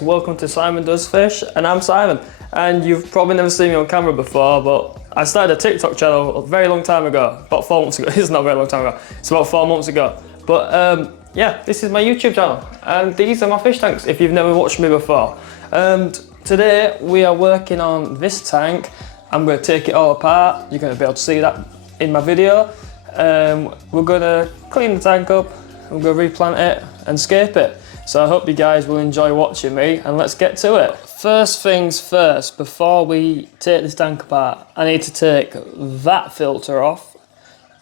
Welcome to Simon Does Fish, and I'm Simon. And you've probably never seen me on camera before, but I started a TikTok channel a very long time ago, about 4 months ago. It's not a very long time ago, it's about 4 months ago. But yeah, this is my YouTube channel, and these are my fish tanks if you've never watched me before. Today we are working on this tank. I'm going to take it all apart. You're going to be able to see that in my video. We're going to clean the tank up, we're going to replant it and scape it. So I hope you guys will enjoy watching me, and let's get to it. First things first, before we take this tank apart, I need to take that filter off,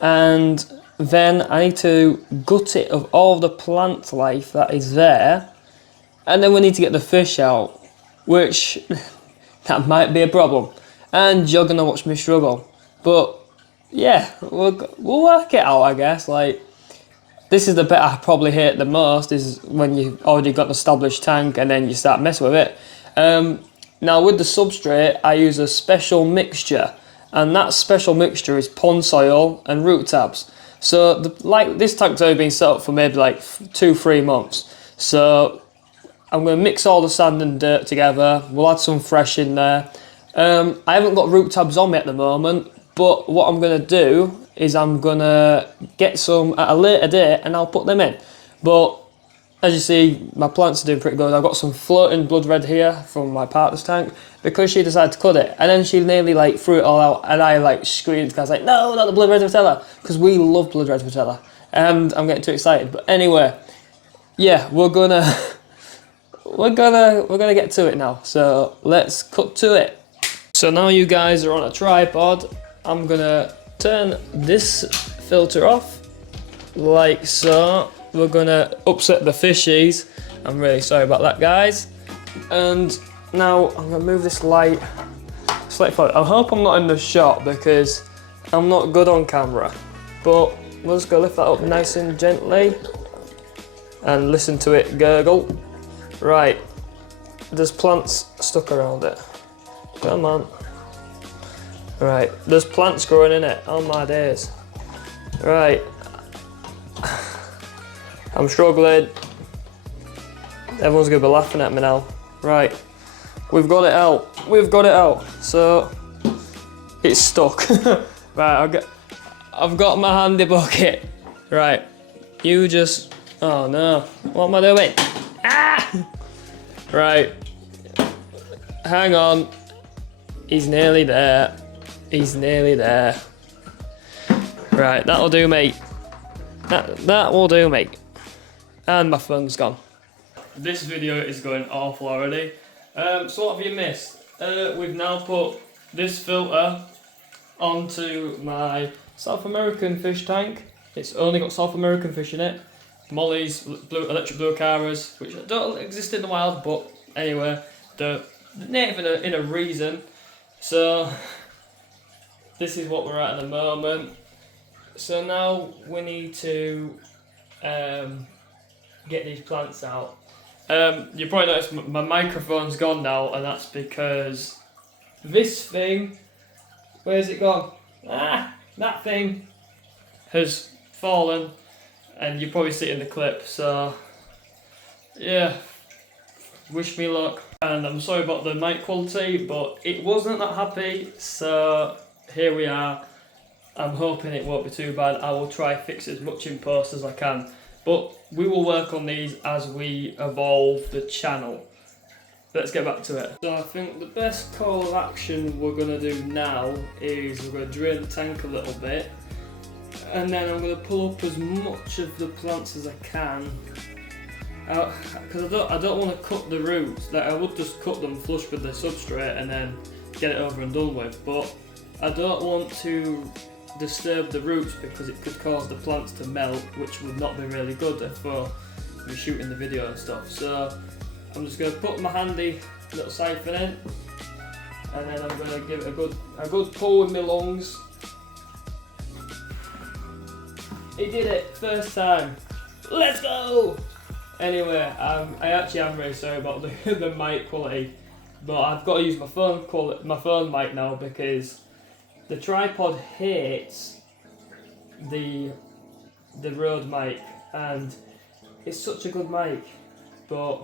and then I need to gut it of all the plant life that is there, and then we need to get the fish out, which that might be a problem, and you're gonna watch me struggle. But yeah, we'll work it out, I guess. Like, this is the bit I probably hate the most, is when you've already got an established tank and then you start messing with it. Now with the substrate, I use a special mixture, and that special mixture is pond soil and root tabs. So this tank's only been set up for maybe like 2-3 months. So I'm going to mix all the sand and dirt together. We'll add some fresh in there. I haven't got root tabs on me at the moment, but what I'm going to do is I'm going to get some at a later date and I'll put them in. But as you see, my plants are doing pretty good. I've got some floating blood red here from my partner's tank because she decided to cut it, and then she nearly like threw it all out, and I like screamed because I was like, no, not the blood red patella, because we love blood red patella, and I'm getting too excited. But anyway, yeah, we're gonna get to it now. So let's cut to it. So now you guys are on a tripod. I'm gonna turn this filter off like so. We're gonna upset the fishies. I'm really sorry about that, guys. And now I'm gonna move this light slightly forward. I hope I'm not in the shot because I'm not good on camera. But we're just gonna lift that up nice and gently and listen to it gurgle. Right, there's plants stuck around it. Come on. Right, there's plants growing in it. Oh my days. Right. I'm struggling. Everyone's gonna be laughing at me now. Right, we've got it out. We've got it out. So it's stuck. Right, I've got my handy bucket. Right, you just. Oh no, what am I doing? Ah! Right, hang on. He's nearly there. He's nearly there. Right, that'll do, mate. That will do, mate. And my phone's gone. This video is going awful already. So what have you missed? We've now put this filter onto my South American fish tank. It's only got South American fish in it. Mollies, electric blue caras, which don't exist in the wild, but anyway, they're native in a reason. So this is what we're at the moment. So now we need to get these plants out. You probably noticed my microphone's gone now, and that's because this thing, where's it gone? Ah, that thing has fallen, and you probably see it in the clip. So yeah, wish me luck. And I'm sorry about the mic quality, but it wasn't that happy, so here we are. I'm hoping it won't be too bad. I will try fix as much in post as I can, but we will work on these as we evolve the channel. Let's get back to it. So I think the best call of action we're going to do now is we're going to drain the tank a little bit, and then I'm going to pull up as much of the plants as I can, because I don't want to cut the roots. Like, I would just cut them flush with the substrate and then get it over and done with, but I don't want to disturb the roots because it could cause the plants to melt, which would not be really good for me shooting the video and stuff. So I'm just going to put my handy little siphon in, and then I'm going to give it a good pull with my lungs. He did it, first time. Let's go! Anyway, I actually am really sorry about the mic quality, but I've got to use my phone mic now because the tripod hates the Rode mic, and it's such a good mic, but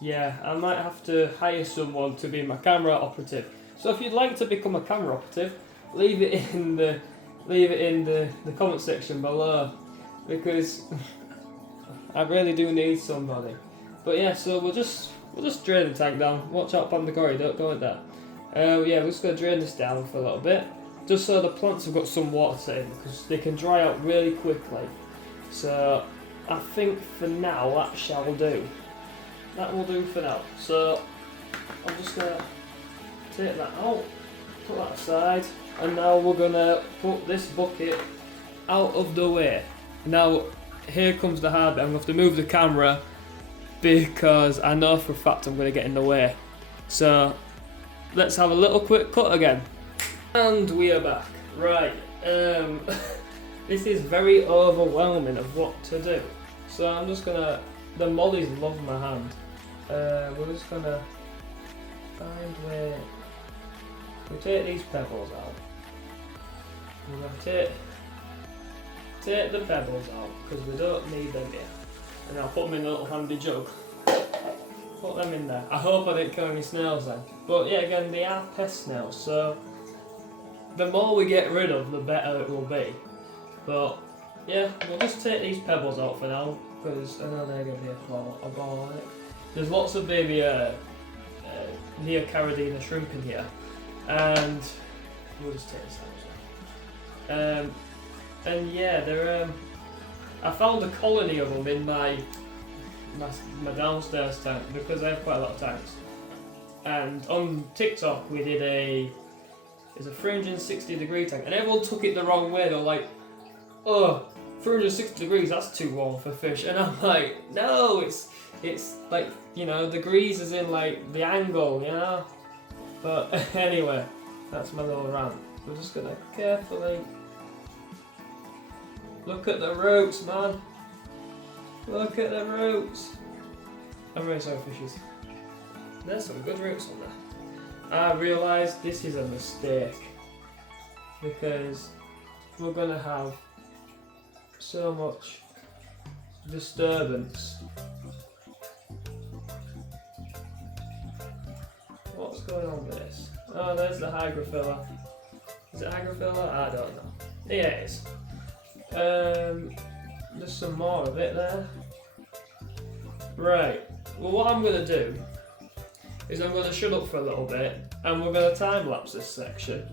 yeah, I might have to hire someone to be my camera operative. So if you'd like to become a camera operative, leave it in the comment section below, because I really do need somebody. But yeah, so we'll just drain the tank down. Watch out, Pandagori, don't go in there. Yeah, we're just gonna drain this down for a little bit, just so the plants have got some water in, because they can dry out really quickly. So I think for now that shall do. That will do for now. So I'm just gonna take that out, put that aside, and now we're gonna put this bucket out of the way. Now here comes the hard bit. I'm gonna have to move the camera because I know for a fact I'm gonna get in the way. So let's have a little quick cut again. And we are back. Right. This is very overwhelming of what to do. So I'm just gonna, the mollies love my hand. We're just gonna find where we take these pebbles out. We're gonna take the pebbles out because we don't need them yet. And I'll put them in a little handy jug. Put them in there. I hope I didn't kill any snails then. But yeah, again, they are pest snails, so the more we get rid of, the better it will be. But yeah, we'll just take these pebbles out for now, because I know they're going to be a ball on it. There's lots of baby Neocaridina shrimp in here, and we'll just take this out as well. And yeah, they're I found a colony of them in my downstairs tank, because I have quite a lot of tanks. And on TikTok we did it's a 360-degree tank, and everyone took it the wrong way. They're like, oh, 360 degrees, that's too warm for fish. And I'm like, no, it's like, you know, degrees is in like the angle, you know. But anyway, that's my little rant. We're just gonna carefully look at the roots, man. Look at the roots. I'm really sorry, fishes. There's some good roots on there. I realised this is a mistake, because we're gonna have so much disturbance. What's going on with this? Oh, there's the hygrophila. Is it hygrophila? I don't know. Yeah, it is. There's some more of it there. Right. Well, what I'm going to do is I'm going to shut up for a little bit, and we're going to time lapse this section.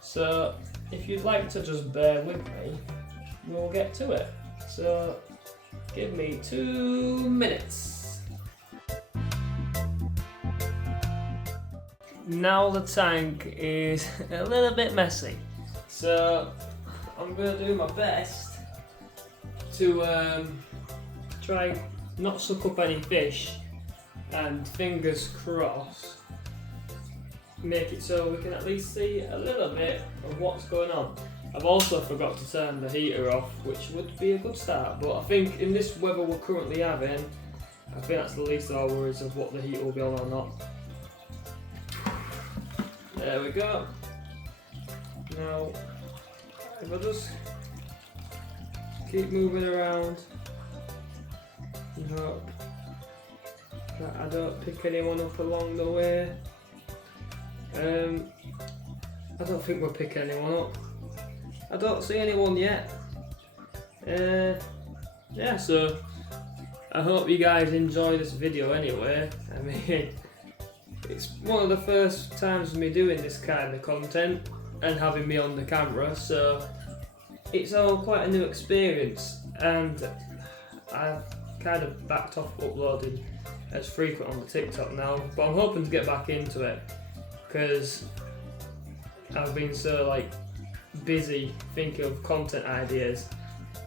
So if you'd like to just bear with me, we'll get to it. So give me 2 minutes. Now the tank is a little bit messy, so I'm going to do my best to try not suck up any fish, and fingers crossed make it so we can at least see a little bit of what's going on. I've also forgot to turn the heater off, which would be a good start, but I think in this weather we're currently having, I think that's the least of our worries of what the heat will be on or not. There we go. Now, if I just keep moving around and hope that I don't pick anyone up along the way. I don't think we're picking anyone up. I don't see anyone yet. Yeah, so I hope you guys enjoy this video anyway. I mean, it's one of the first times of me doing this kind of content and having me on the camera, so it's all quite a new experience, and I've kind of backed off uploading as frequent on the TikTok now, but I'm hoping to get back into it, because I've been so like busy thinking of content ideas,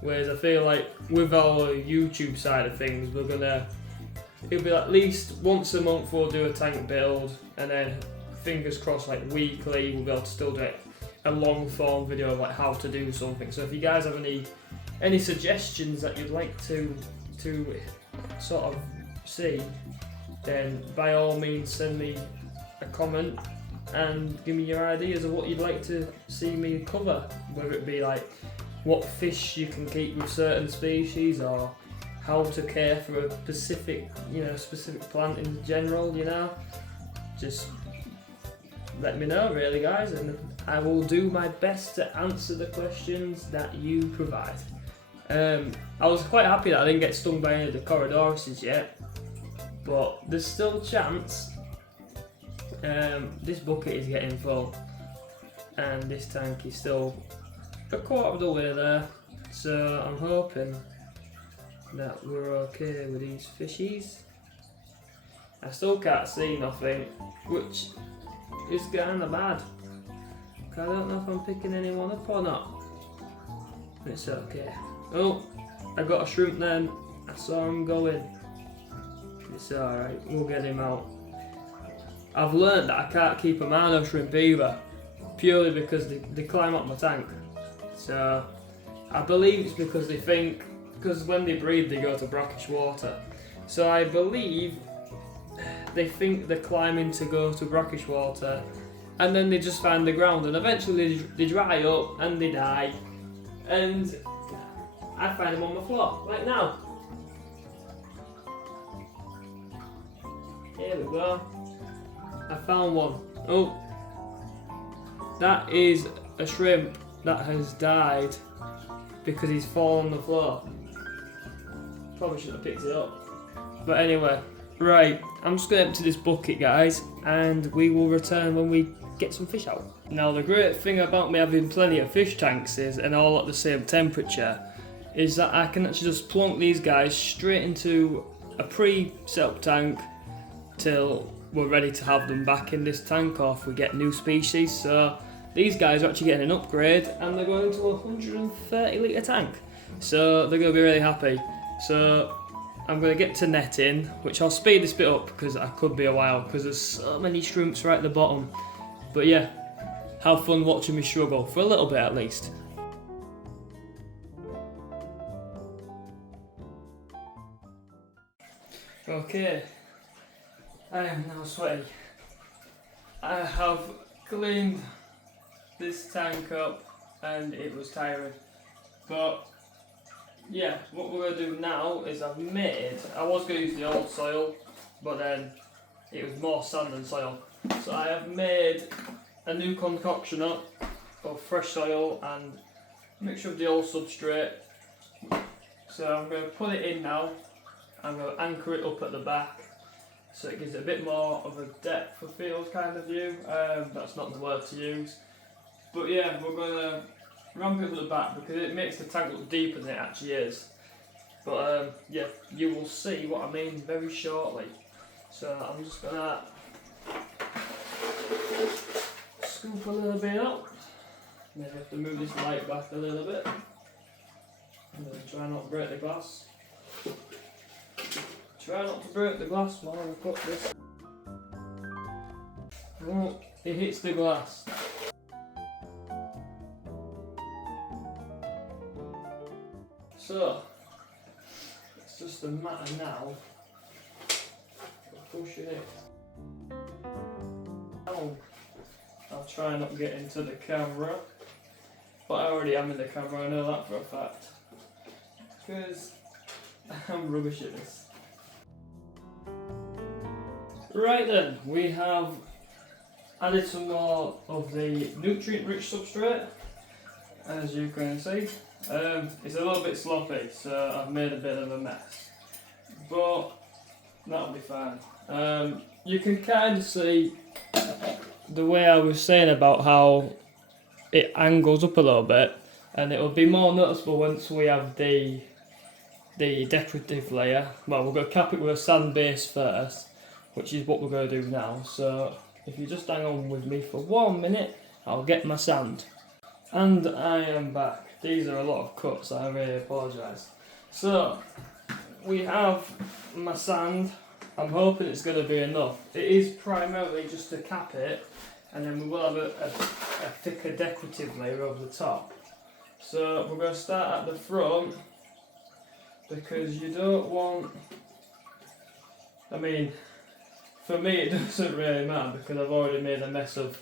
whereas I feel like with our YouTube side of things, it'll be at least once a month we'll do a tank build, and then fingers crossed like weekly we'll be able to still do a long form video of like how to do something. So if you guys have any suggestions that you'd like to sort of see, then by all means send me a comment and give me your ideas of what you'd like to see me cover, whether it be like what fish you can keep with certain species, or how to care for a specific plant in general, just let me know really, guys, and I will do my best to answer the questions that you provide. I was quite happy that I didn't get stung by any of the corridoruses yet, but there's still a chance. This bucket is getting full and this tank is still a quarter of the way there, so I'm hoping that we're okay with these fishies. I still can't see nothing, which is kinda bad. I don't know if I'm picking anyone up or not. It's okay. Oh, I got a shrimp then. I saw him going. It's alright, we'll get him out. I've learnt that I can't keep a mono shrimp either, purely because they climb up my tank. So I believe it's because they think, because when they breed they go to brackish water. So I believe they think they're climbing to go to brackish water, and then they just find the ground, and eventually they dry up and they die, and I find them on the floor, like now. Here we go. I found one. Oh, that is a shrimp that has died because he's fallen on the floor. Probably should have picked it up. But anyway, right, I'm just going to empty this bucket, guys, and we will return when we get some fish out. Now, the great thing about me having plenty of fish tanks is, and all at the same temperature, is that I can actually just plonk these guys straight into a pre-set up tank till we're ready to have them back in this tank, or if we get new species. So these guys are actually getting an upgrade and they're going to a 130 litre tank. So they're going to be really happy. So I'm going to get to netting, which I'll speed this bit up because I could be a while because there's so many shrimps right at the bottom. But yeah, have fun watching me struggle, for a little bit at least. Okay, I am now sweaty. I have cleaned this tank up and it was tiring. But yeah, what we're going to do now is I was going to use the old soil, but then it was more sand than soil. So I have made a new concoction up of fresh soil and a mixture of the old substrate. So I'm going to put it in now. I'm going to anchor it up at the back so it gives it a bit more of a depth of field kind of view. That's not the word to use. But yeah, we're going to ramp it up at the back because it makes the tank look deeper than it actually is. But yeah, you will see what I mean very shortly. So I'm just going to scoop a little bit up. Maybe have to move this light back a little bit. I'm going to try not to break the glass. Try not to break the glass while we put this. Oh, it hits the glass. So, it's just a matter now of pushing it down. I'll try not to get into the camera, but I already am in the camera, I know that for a fact. Because I'm rubbish at this. Right then, we have added some more of the nutrient-rich substrate, as you can see. It's a little bit sloppy, so I've made a bit of a mess, but that'll be fine. You can kind of see the way I was saying about how it angles up a little bit, and it will be more noticeable once we have the decorative layer. Well, we're going to cap it with a sand base first, which is what we're going to do now. So if you just hang on with me for 1 minute, I'll get my sand. And I am back. These are a lot of cuts, I really apologise. So we have my sand. I'm hoping it's going to be enough. It is primarily just to cap it, and then we will have a thicker decorative layer over the top. So we're going to start at the front, because you don't want, I mean, for me it doesn't really matter because I've already made a mess of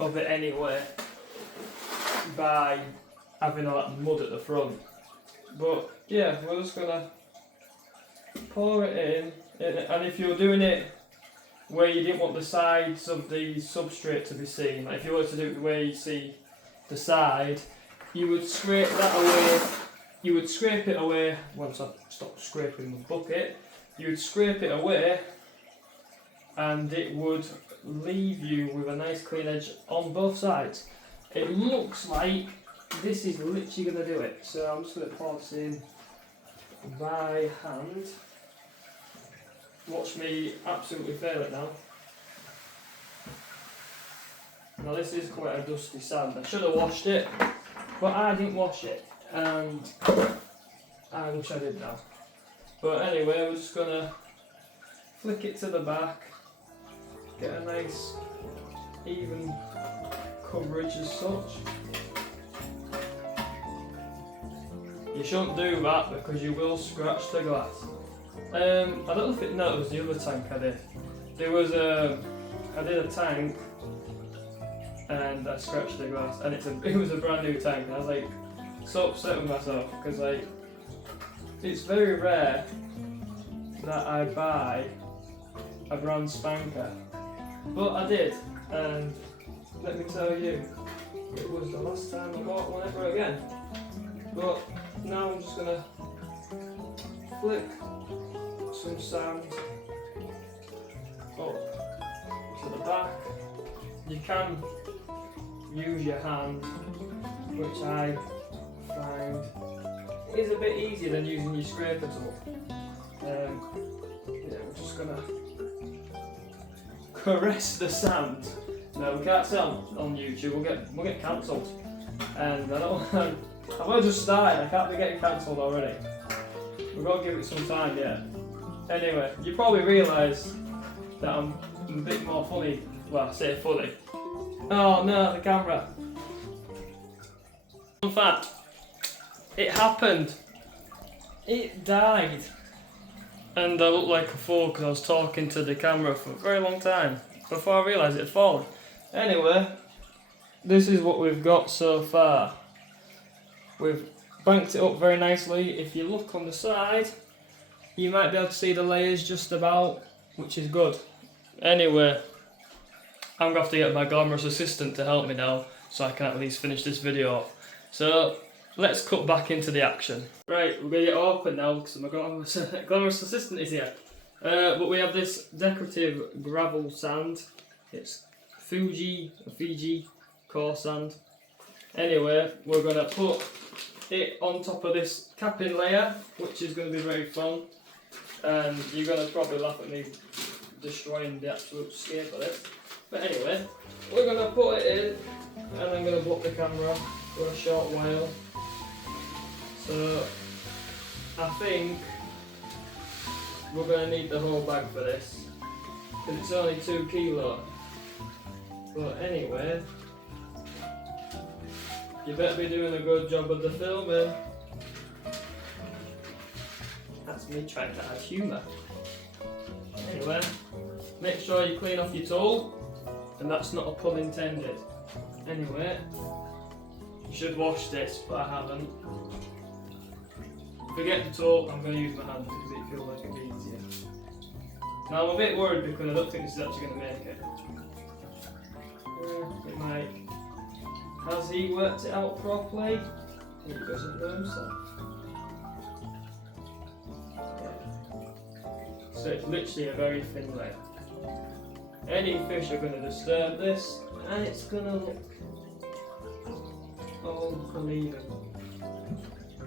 it anyway by having all that mud at the front. But yeah, we're just gonna pour it in, and if you're doing it where you didn't want the sides of the substrate to be seen, like if you wanted to do it the way you see the side, you would scrape that away. You would scrape it away. Once I stop scraping the bucket, you would scrape it away, and it would leave you with a nice clean edge on both sides. It looks like this is literally going to do it. So I'm just going to pour this in by hand. Watch me absolutely fail it now. Now this is quite a dusty sand. I should have washed it, but I didn't wash it, and I wish I did now. But anyway, we're just going to flick it to the back, get a nice even coverage as such. You shouldn't do that because you will scratch the glass. I don't know if it was the other tank I did. I did a tank and I scratched the glass, and it was a brand new tank, and I was like so upset with myself because like it's very rare that I buy a brand spanker, but I did, and let me tell you, it was the last time I bought one ever again. But now I'm just gonna flick some sand up to the back. You can use your hand, which I find is a bit easier than using your scraper tool. Yeah, we're just gonna caress the sand. No, we can't say on YouTube. We'll get cancelled, and I don't. I've only just started. I can't be getting cancelled already. We've got to give it some time yet. Anyway, you probably realise that I'm a bit more funny. Well, I say funny. Oh no, the camera. Fun fact, it happened. It died. And I looked like a fool because I was talking to the camera for a very long time before I realised it had fallen. Anyway, this is what we've got so far. We've banked it up very nicely. If you look on the side, you might be able to see the layers just about, which is good. Anyway, I'm going to have to get my glamorous assistant to help me now, so I can at least finish this video off. So, let's cut back into the action. Right, we're going to get open now, because my glamorous assistant is here. But we have this decorative gravel sand. It's Fiji core sand. Anyway, we're going to put it on top of this capping layer, which is going to be very fun. And you're going to probably laugh at me destroying the absolute scape of this. But anyway, we're going to put it in, and I'm going to block the camera for a short while. So, I think we're going to need the whole bag for this, because it's only 2 kilos. But anyway, you better be doing a good job of the filming. That's me trying to add humour. Anyway, make sure you clean off your tool, and that's not a pun intended. Anyway, you should wash this, but I haven't. Forget the tool, I'm going to use my hand because it feels like it'd be easier. Now I'm a bit worried because I don't think this is actually going to make it. It might. Has he worked it out properly? He doesn't know himself. Yeah. So it's literally a very thin layer. Any fish are going to disturb this, and it's going to look all uneven.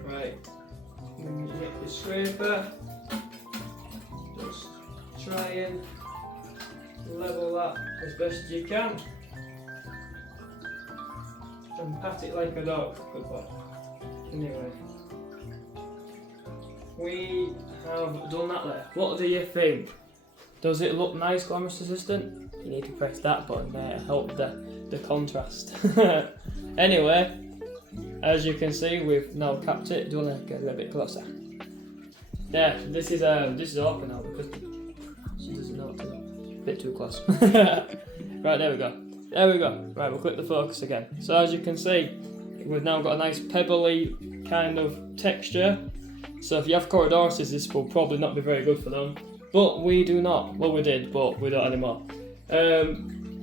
Right. When you hit the scraper, just try and level that as best you can. And pat it like a dog. Good boy. Anyway, we have done that there. What do you think? Does it look nice, glamorous assistant? You need to press that button there to help the contrast. Anyway, as you can see, we've now capped it. Do you want to get a little bit closer? Yeah, this is awkward now because she doesn't know what to do. A bit too close. Right, there we go. There we go. Right, we'll click the focus again. So as you can see, we've now got a nice pebbly kind of texture. So if you have corridorises, this will probably not be very good for them. But we do not. Well, we did, but we don't anymore.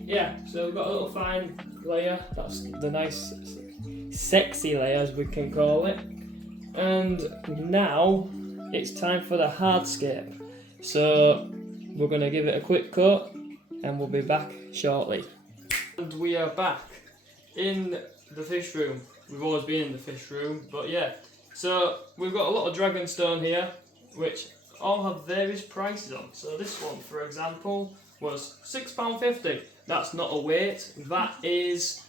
Yeah, so we've got a little fine layer. That's the nice, sexy layer, as we can call it. And now it's time for the hardscape. So we're going to give it a quick coat and we'll be back shortly. And we are back in the fish room. We've always been in the fish room, but yeah. So we've got a lot of dragonstone here, which all have various prices on. So this one, for example, was £6.50. That's not a weight, that is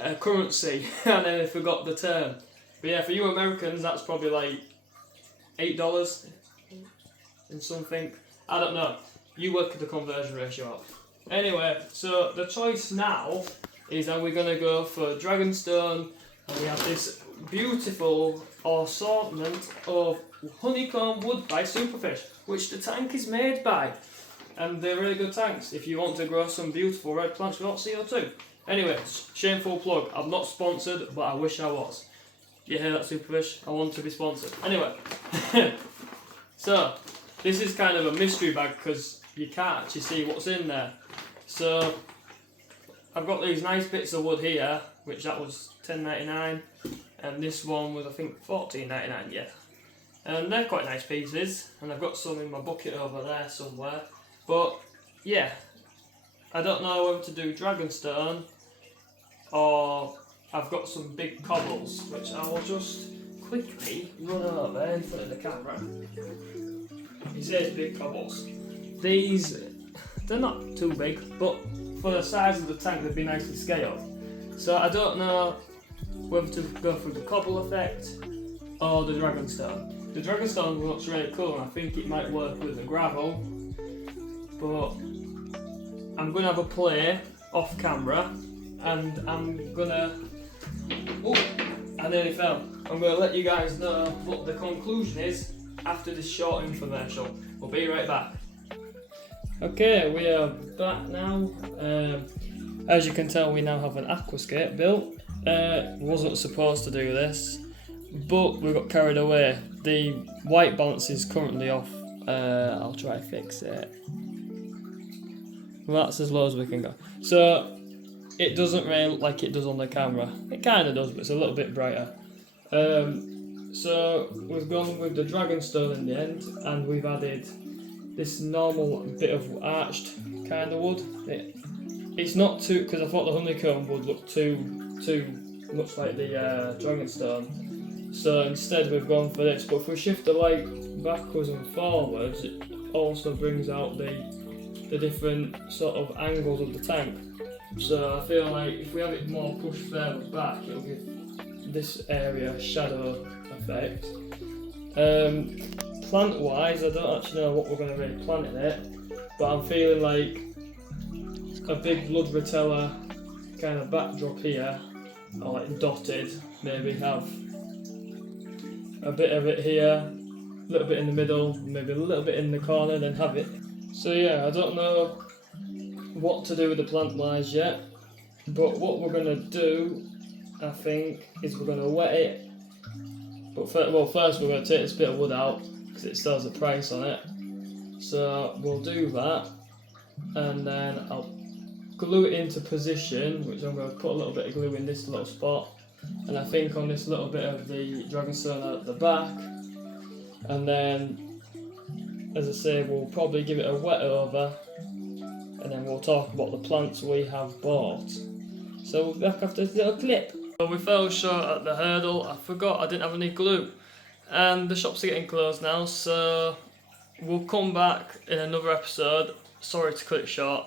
a currency. I nearly forgot the term. But yeah, for you Americans, that's probably like $8 and something. I don't know. You work the conversion ratio up. Anyway, so the choice now is that we're going to go for Dragonstone, and we have this beautiful assortment of honeycomb wood by Superfish, which the tank is made by. And they're really good tanks if you want to grow some beautiful red plants without CO2. Anyway, shameful plug, I'm not sponsored, but I wish I was. You hear that, Superfish? I want to be sponsored. Anyway, so this is kind of a mystery bag because you can't actually see what's in there. So I've got these nice bits of wood here, which that was $10.99, and this one was I think $14.99, yeah. And they're quite nice pieces, and I've got some in my bucket over there somewhere. But yeah, I don't know whether to do Dragonstone or I've got some big cobbles, which I will just quickly run over in front of the camera. It says big cobbles. These, they're not too big, but for the size of the tank they'd be nicely scaled. So I don't know whether to go for the cobble effect or the Dragonstone. The Dragonstone looks really cool and I think it might work with the gravel, but I'm going to have a play off camera and I'm going to... Oh, I nearly fell. I'm going to let you guys know what the conclusion is after this short infomercial. We'll be right back. Okay, we are back now. As you can tell, we now have an aquascape built. Wasn't supposed to do this, but we got carried away. The white balance is currently off. I'll try to fix it. Well, that's as low as we can go. So it doesn't really look like it does on the camera. It kind of does, but it's a little bit brighter. So we've gone with the Dragonstone in the end, and we've added this normal bit of arched kind of wood. It's not too, because I thought the honeycomb would look too much like the Dragonstone. So instead we've gone for this. But if we shift the light backwards and forwards, it also brings out the different sort of angles of the tank. So I feel like if we have it more pushed further back, it'll give this area a shadow effect. Plant wise, I don't actually know what we're going to really plant in it, but I'm feeling like a big blood reteller kind of backdrop here, or like dotted, maybe have a bit of it here, a little bit in the middle, maybe a little bit in the corner, then have it. So yeah, I don't know what to do with the plant wise yet, but what we're going to do, I think, is we're going to wet it. But first we're going to take this bit of wood out because it still has a price on it. So we'll do that, and then I'll glue it into position, which I'm going to put a little bit of glue in this little spot, and I think on this little bit of the Dragonstone at the back, and then, as I say, we'll probably give it a wet over, and then we'll talk about the plants we have bought. So we'll be back after this little clip. Well, we fell short at the hurdle. I forgot I didn't have any glue, and the shops are getting closed now, so we'll come back in another episode. Sorry to cut it short,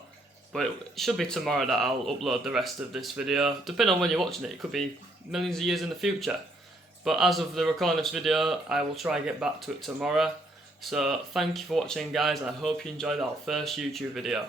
but it should be tomorrow that I'll upload the rest of this video. Depending on when you're watching it, it could be millions of years in the future. But as of the recording of this video, I will try and get back to it tomorrow. So thank you for watching, guys, and I hope you enjoyed our first YouTube video.